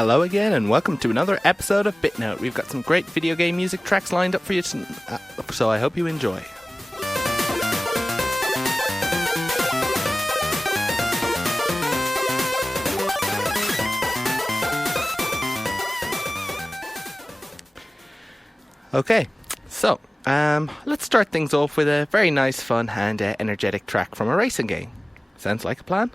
Hello again, and welcome to another episode of BitNote. We've got some great video game music tracks lined up for you, so I hope you enjoy. Okay, so let's start things off with a very nice, fun, and energetic track from a racing game. Sounds like a plan?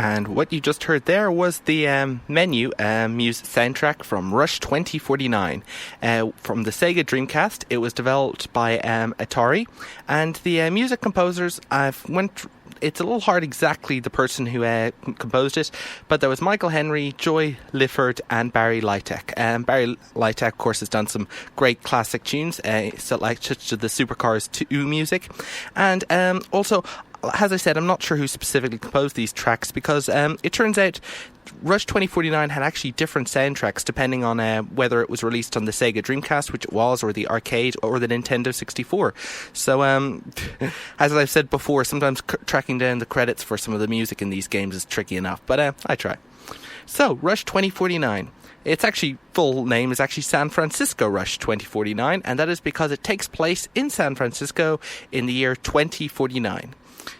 And what you just heard there was the menu music soundtrack from Rush 2049 from the Sega Dreamcast. It was developed by Atari, and the music composers it's a little hard exactly the person who composed it, but there was Michael Henry, Joy Lifford, and Barry Lytek. Barry Lytek, of course, has done some great classic tunes, such as the Supercars 2 music, and also, as I said, I'm not sure who specifically composed these tracks, because it turns out Rush 2049 had actually different soundtracks depending on whether it was released on the Sega Dreamcast, which it was, or the arcade, or the Nintendo 64. So, as I've said before, sometimes tracking down the credits for some of the music in these games is tricky enough, but I try. So, Rush 2049. Its full name is actually San Francisco Rush 2049, and that is because it takes place in San Francisco in the year 2049.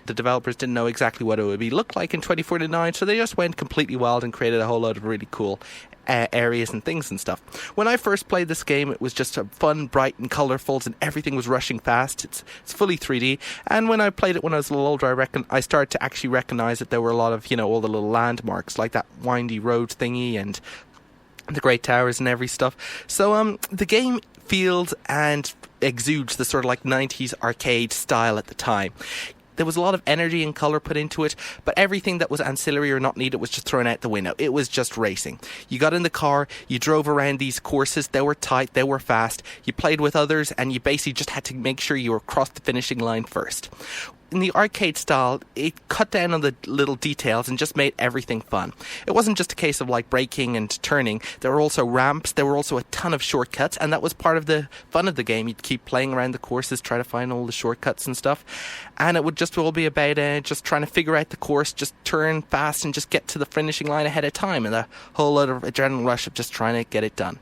The developers didn't know exactly what it would look like in 2049, so they just went completely wild and created a whole load of really cool areas and things and stuff. When I first played this game, it was just fun, bright and colourful, and everything was rushing fast. It's fully 3D, and when I played it when I was a little older, I started to actually recognise that there were a lot of, all the little landmarks, like that windy road thingy and the great towers and every stuff. So the game feels and exudes the sort of like 90s arcade style at the time. There was a lot of energy and colour put into it, but everything that was ancillary or not needed was just thrown out the window. It was just racing. You got in the car, you drove around these courses, they were tight, they were fast, you played with others, and you basically just had to make sure you were across the finishing line first. In the arcade style, it cut down on the little details and just made everything fun. It wasn't just a case of like braking and turning. There were also ramps, there were also a ton of shortcuts, and that was part of the fun of the game. You'd keep playing around the courses, try to find all the shortcuts and stuff, and it would just all be about just trying to figure out the course, just turn fast and just get to the finishing line ahead of time, and a whole lot of adrenaline rush of just trying to get it done.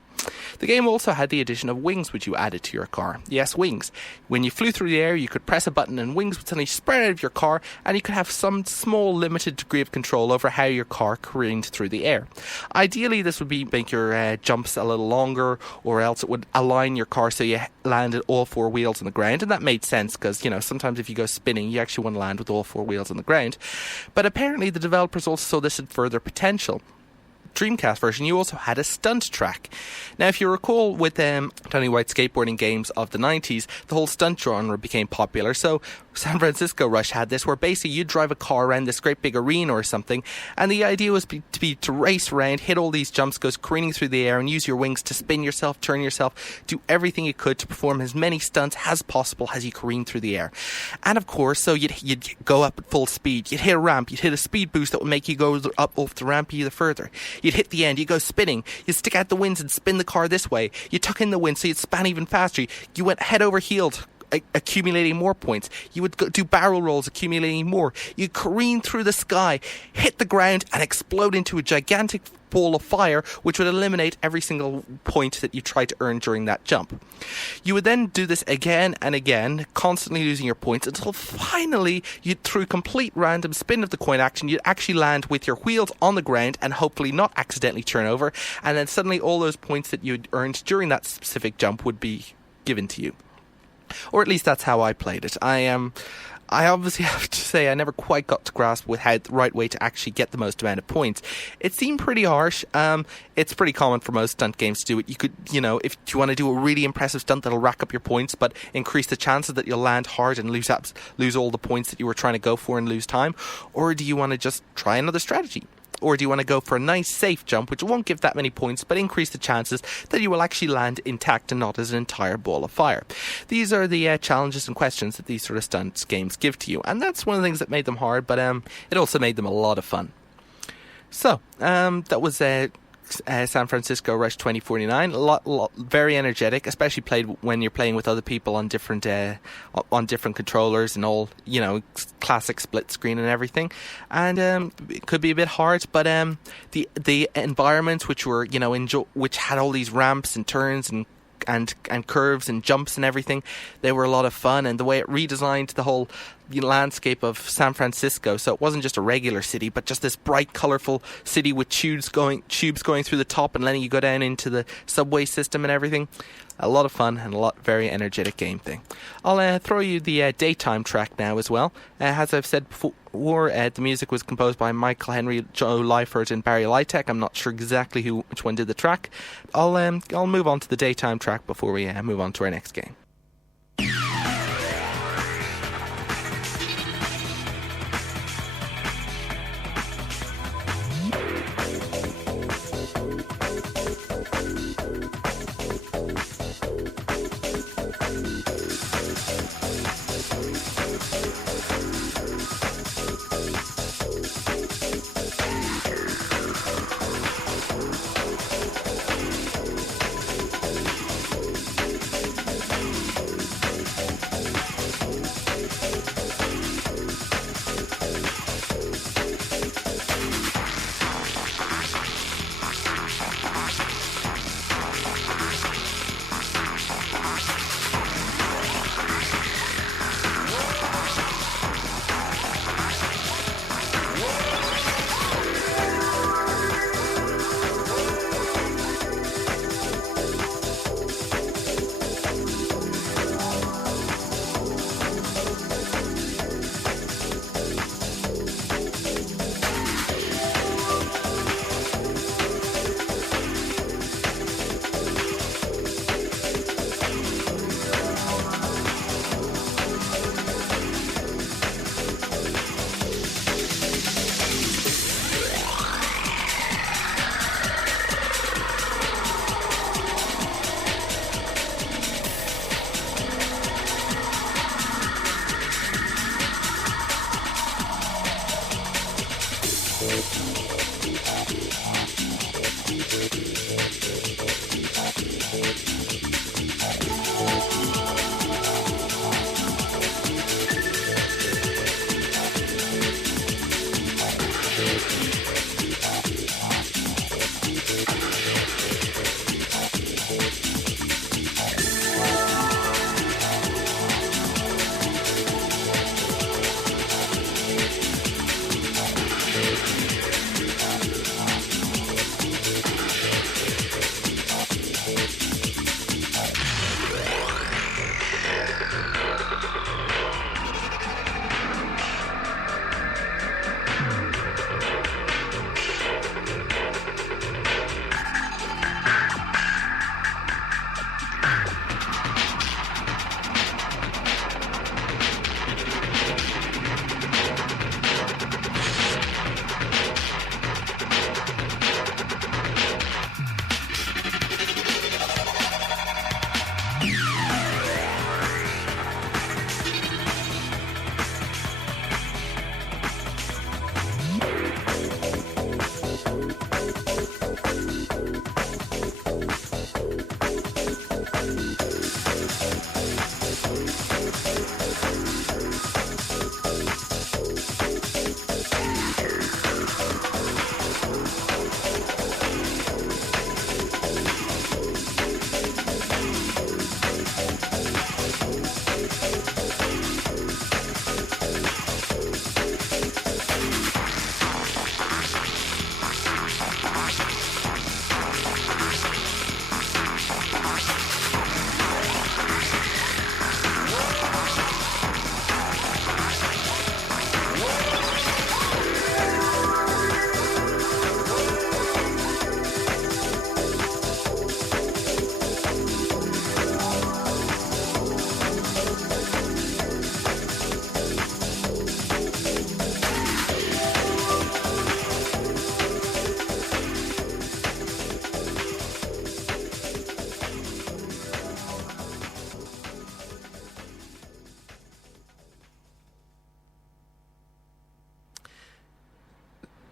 The game also had the addition of wings, which you added to your car. Yes, wings. When you flew through the air, you could press a button and wings would suddenly spread out of your car, and you could have some small limited degree of control over how your car careened through the air. Ideally, this would make your jumps a little longer, or else it would align your car so you landed all four wheels on the ground, and that made sense because, sometimes if you go spinning, you actually want to land with all four wheels on the ground. But apparently the developers also saw this had further potential. Dreamcast version, you also had a stunt track. Now, if you recall with Tony White skateboarding games of the 90s, the whole stunt genre became popular. So San Francisco Rush had this, where basically you'd drive a car around this great big arena or something, and the idea was to race around, hit all these jumps, go careening through the air, and use your wings to spin yourself, turn yourself, do everything you could to perform as many stunts as possible as you careen through the air. And of course, so you'd go up at full speed, you'd hit a ramp, you'd hit a speed boost that would make you go up off the ramp either further. You'd hit the end, you go spinning, you stick out the winds and spin the car this way, you tuck in the wind so you'd span even faster, you went head over heels accumulating more points. You would do barrel rolls, accumulating more. You'd careen through the sky, hit the ground, and explode into a gigantic ball of fire, which would eliminate every single point that you tried to earn during that jump. You would then do this again and again, constantly losing your points, until finally, through complete random spin of the coin action, you'd actually land with your wheels on the ground and hopefully not accidentally turn over, and then suddenly all those points that you'd earned during that specific jump would be given to you. Or at least that's how I played it. I obviously have to say I never quite got to grasp with how the right way to actually get the most amount of points. It seemed pretty harsh. It's pretty common for most stunt games to do it. You could, if you want to do a really impressive stunt that'll rack up your points, but increase the chances that you'll land hard and lose all the points that you were trying to go for and lose time. Or do you want to just try another strategy? Or do you want to go for a nice safe jump, which won't give that many points, but increase the chances that you will actually land intact and not as an entire ball of fire? These are the challenges and questions that these sort of stunts games give to you. And that's one of the things that made them hard, but it also made them a lot of fun. So, that was San Francisco Rush 2049. Very energetic, especially played when you're playing with other people on different controllers and all, classic split screen and everything. And it could be a bit hard, but the environments which were which had all these ramps and turns and curves and jumps and everything, they were a lot of fun. And the way it redesigned the whole landscape of San Francisco, so it wasn't just a regular city, but just this bright, colourful city with tubes going through the top and letting you go down into the subway system and everything. A lot of fun and very energetic game thing. I'll throw you the daytime track now as well. As I've said before, the music was composed by Michael Henry, Joe Lyford and Barry Lytek. I'm not sure exactly which one did the track. I'll move on to the daytime track before we move on to our next game.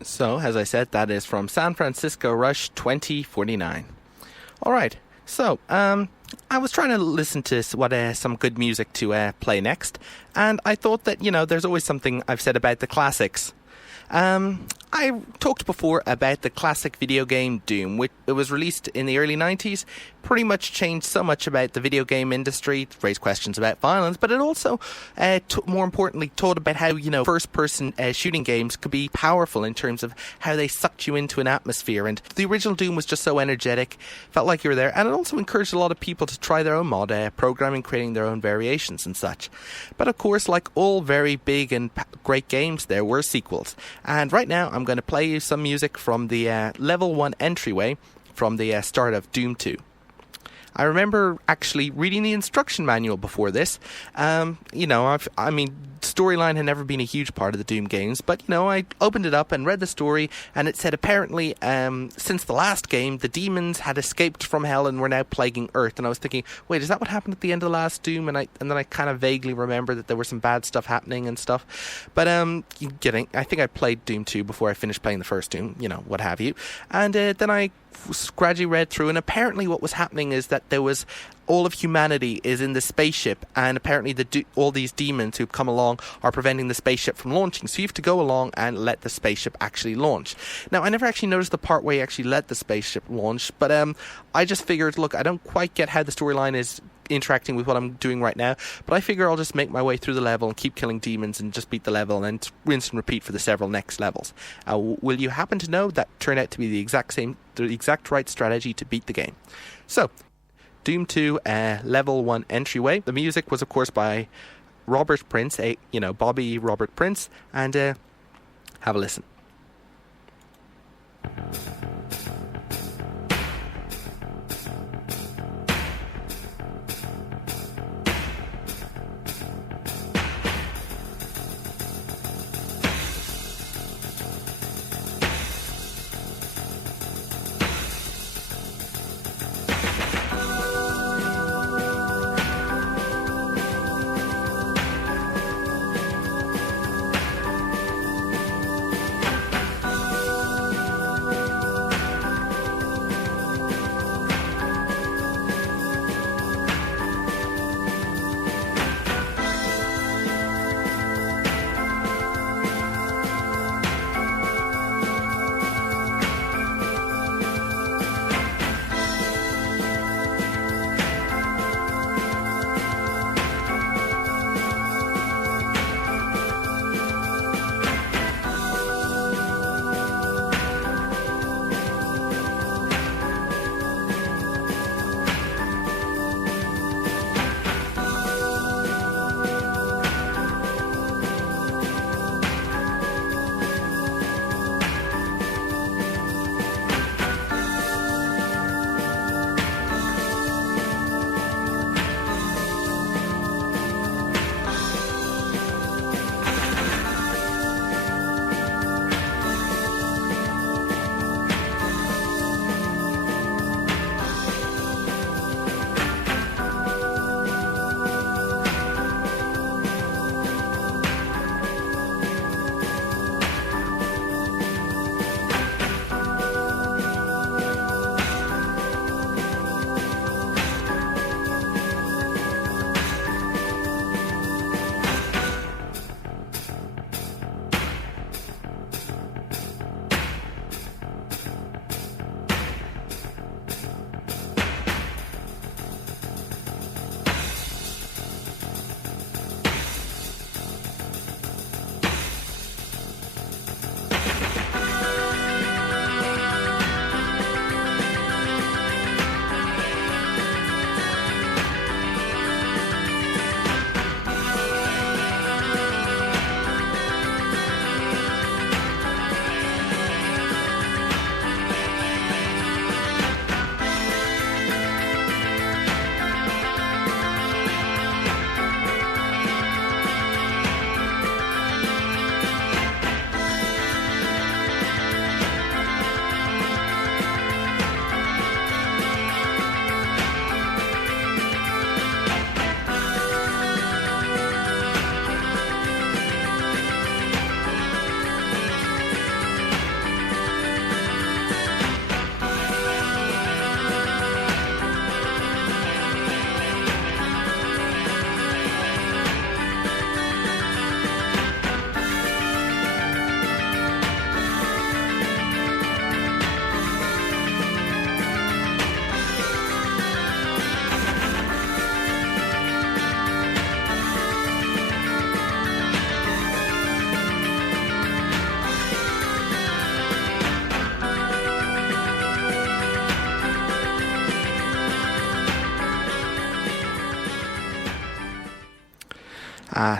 So, as I said, that is from San Francisco Rush 2049. Alright, so, I was trying to listen to some good music to play next, and I thought that, there's always something I've said about the classics. I talked before about the classic video game Doom, which it was released in the early 90s, pretty much changed so much about the video game industry, raised questions about violence, but it also, more importantly, taught about how, first-person shooting games could be powerful in terms of how they sucked you into an atmosphere, and the original Doom was just so energetic, felt like you were there, and it also encouraged a lot of people to try their own mod programming, creating their own variations and such. But of course, like all very big and great games, there were sequels, and right now I'm going to play you some music from the level 1 entryway from the start of Doom 2. I remember actually reading the instruction manual before this. Storyline had never been a huge part of the Doom games, but, I opened it up and read the story, and it said apparently, since the last game, the demons had escaped from hell and were now plaguing Earth. And I was thinking, wait, is that what happened at the end of the last Doom? And then I kind of vaguely remember that there was some bad stuff happening and stuff. But, I think I played Doom 2 before I finished playing the first Doom, what have you. And then I gradually read through, and apparently what was happening is that there was all of humanity is in the spaceship, and apparently all these demons who've come along are preventing the spaceship from launching, so you have to go along and let the spaceship actually launch. Now, I never actually noticed the part where you actually let the spaceship launch, but I just figured, look, I don't quite get how the storyline is interacting with what I'm doing right now, but I figure I'll just make my way through the level and keep killing demons and just beat the level and rinse and repeat for the several next levels. Will you happen to know that turned out to be the exact right strategy to beat the game? So, Doom 2 level 1 entryway. The music was of course by Robert Prince, Bobby Robert Prince, and have a listen.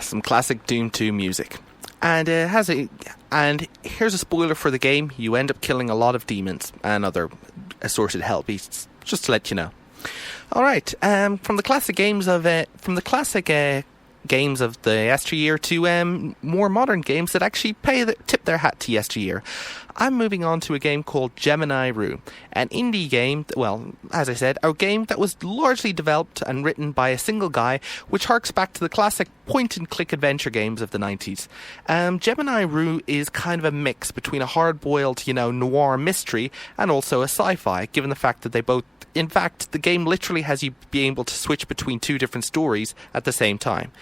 Some classic Doom 2 music. And and here's a spoiler for the game. You end up killing a lot of demons and other assorted hell beasts, just to let you know. All right, from the classic games of games of the yesteryear to more modern games that actually tip their hat to yesteryear. I'm moving on to a game called Gemeni Rue, an indie game, well, as I said, a game that was largely developed and written by a single guy, which harks back to the classic point-and-click adventure games of the 90s. Gemeni Rue is kind of a mix between a hard-boiled, noir mystery and also a sci-fi, given the fact that they both... In fact, the game literally has you be able to switch between two different stories at the same time.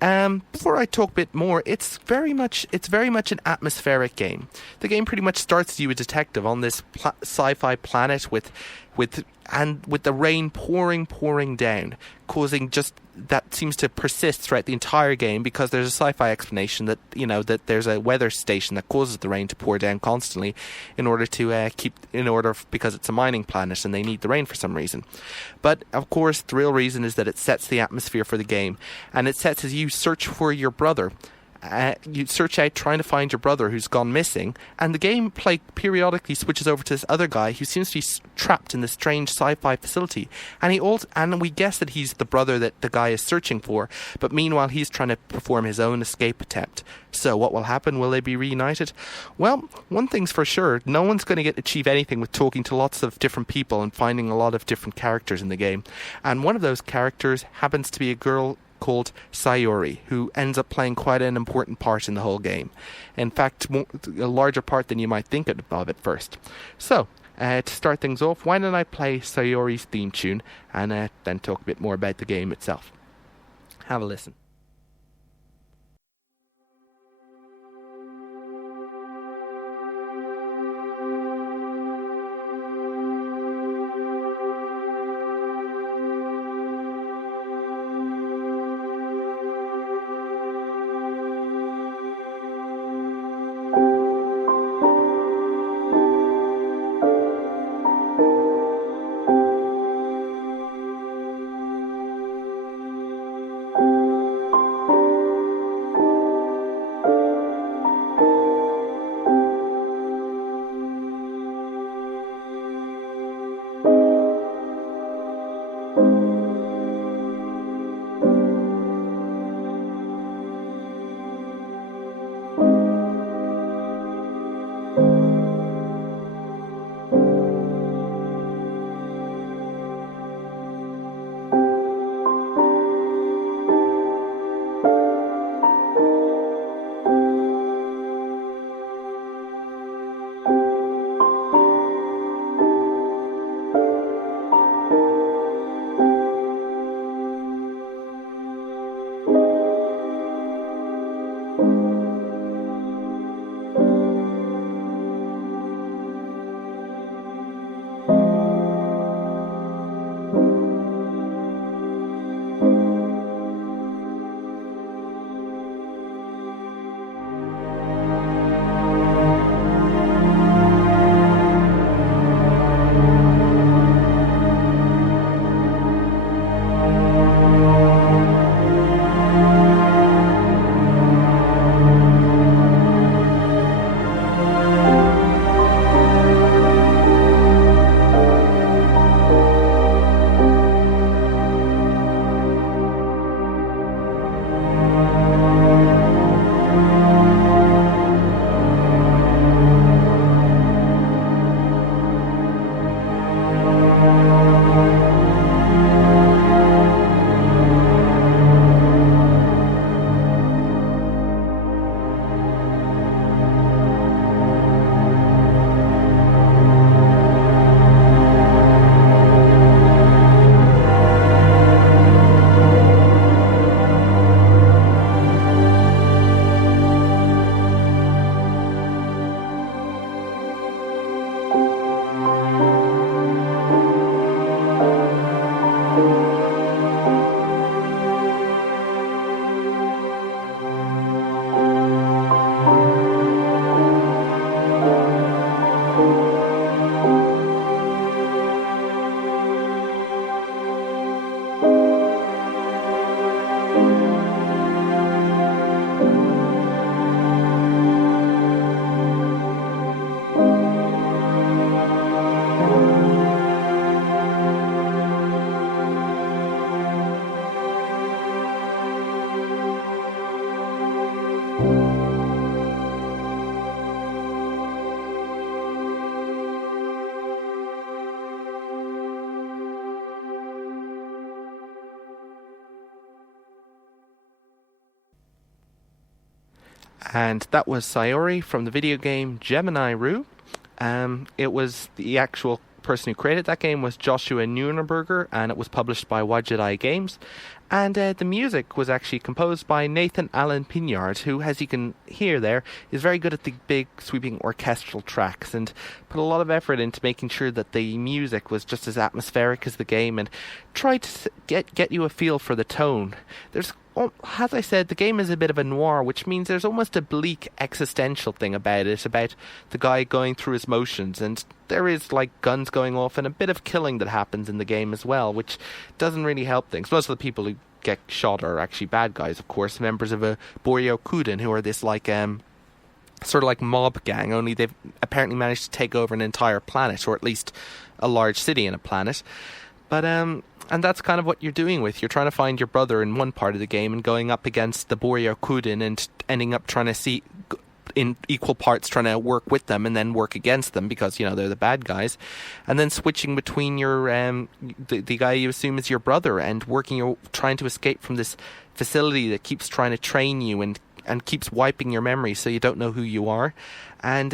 Before I talk a bit more, it's very much an atmospheric game. The game pretty much starts you a detective on this sci-fi planet with the rain pouring down, causing just that seems to persist throughout the entire game because there's a sci-fi explanation that that there's a weather station that causes the rain to pour down constantly because it's a mining planet and they need the rain for some reason. But of course, the real reason is that it sets the atmosphere for the game, and it sets as you search for your brother. You search out trying to find your brother who's gone missing, and the gameplay periodically switches over to this other guy who seems to be trapped in this strange sci-fi facility, and we guess that he's the brother that the guy is searching for, but meanwhile he's trying to perform his own escape attempt. So what will happen? Will they be reunited? Well, one thing's for sure, no one's going to achieve anything with talking to lots of different people and finding a lot of different characters in the game, and one of those characters happens to be a girl called Sayuri, who ends up playing quite an important part in the whole game. In fact, a larger part than you might think of at first. So, to start things off, why don't I play Sayuri's theme tune and then talk a bit more about the game itself. Have a listen. And that was Sayuri from the video game Gemeni Rue. It was the actual person who created that game was Joshua Nuernberger, and it was published by Wadjet Eye Games. And the music was actually composed by Nathan Allen Pinard, who, as you can hear there, is very good at the big sweeping orchestral tracks and put a lot of effort into making sure that the music was just as atmospheric as the game and tried to get you a feel for the tone. As I said, the game is a bit of a noir, which means there's almost a bleak existential thing about it, about the guy going through his motions, and there is like guns going off and a bit of killing that happens in the game as well, which doesn't really help things. Most of the people who get shot are actually bad guys, of course, members of a Boryokuden, who are this like sort of like mob gang, only they've apparently managed to take over an entire planet, or at least a large city in a planet. But and that's kind of what you're doing you're trying to find your brother in one part of the game and going up against the Boryokuden and ending up trying to see in equal parts, trying to work with them and then work against them because, they're the bad guys, and then switching between your the guy you assume is your brother and trying to escape from this facility that keeps trying to train you and keeps wiping your memory so you don't know who you are, and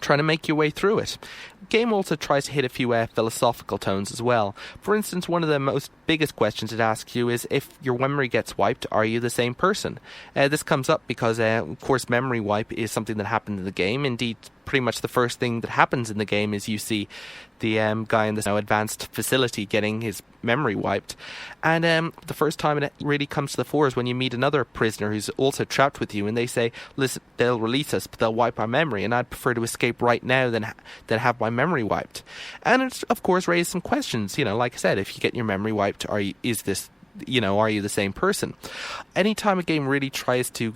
trying to make your way through it. The game also tries to hit a few philosophical tones as well. For instance, one of the biggest questions it asks you is, if your memory gets wiped, are you the same person? This comes up because, of course, memory wipe is something that happened in the game. Indeed, pretty much the first thing that happens in the game is you see the guy in this advanced facility getting his memory wiped. And the first time it really comes to the fore is when you meet another prisoner who's also trapped with you, and they say, listen, they'll release us, but they'll wipe our memory, and I'd prefer to escape right now than have my memory wiped. And it's, of course, raised some questions. Like I said, if you get your memory wiped, are you the same person? Anytime a game really tries to,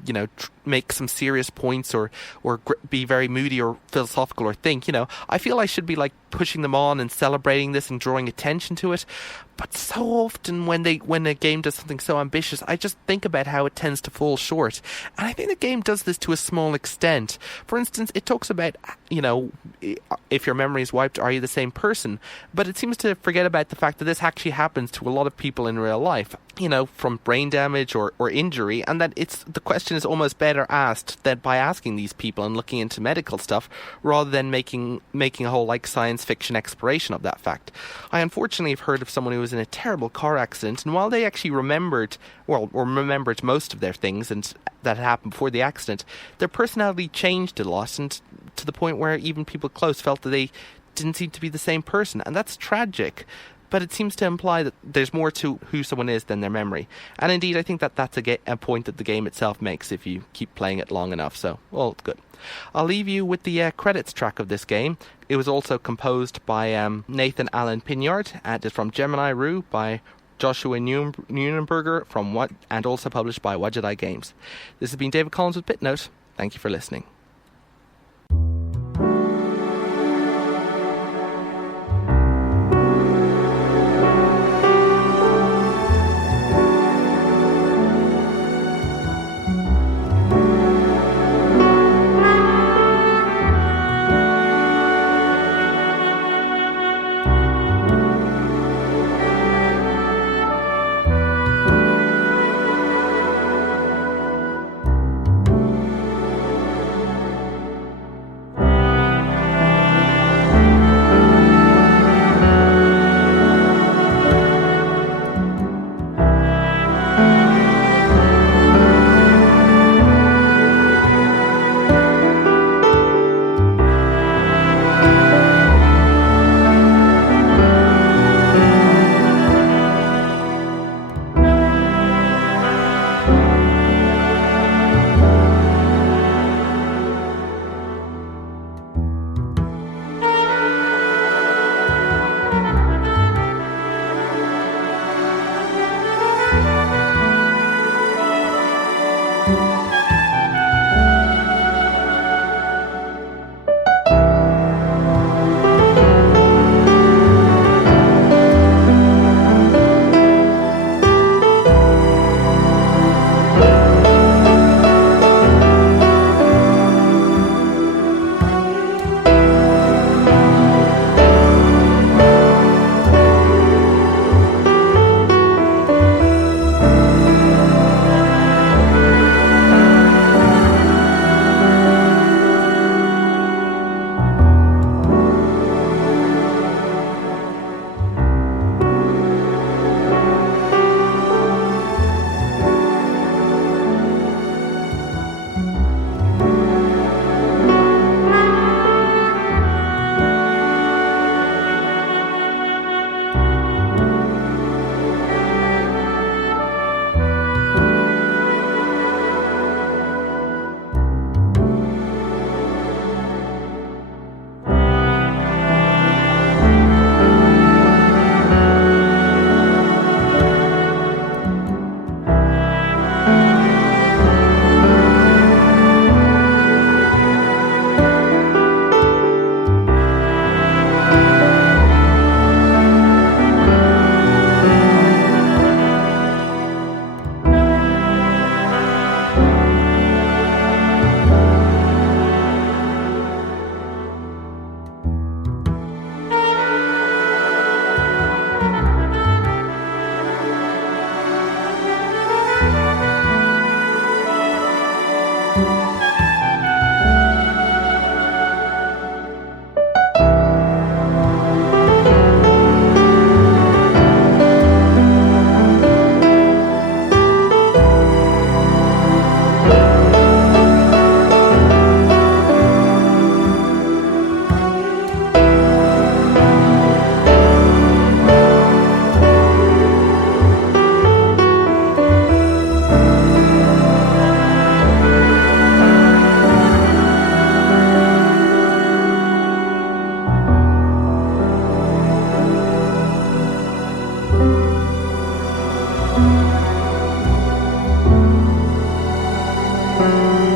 make some serious points or be very moody or philosophical or think, I feel I should be like pushing them on and celebrating this and drawing attention to it. But so often when a game does something so ambitious, I just think about how it tends to fall short. And I think the game does this to a small extent. For instance, it talks about, if your memory is wiped, are you the same person? But it seems to forget about the fact that this actually happens to a lot of people in real life, from brain damage or injury, and that the question is almost better asked than by asking these people and looking into medical stuff rather than making a whole like science fiction exploration of that fact. I unfortunately have heard of someone who was in a terrible car accident, and while they actually remembered most of their things and that happened before the accident, their personality changed a lot, and to the point where even people close felt that they didn't seem to be the same person, and that's tragic. But it seems to imply that there's more to who someone is than their memory. And indeed, I think that's a point that the game itself makes if you keep playing it long enough. So, well, good. I'll leave you with the credits track of this game. It was also composed by Nathan Allen Pinard, and it's from Gemeni Rue by Joshua Nuernberger and also published by Wadjet Eye Games. This has been David Collins with BitNote. Thank you for listening. Bye.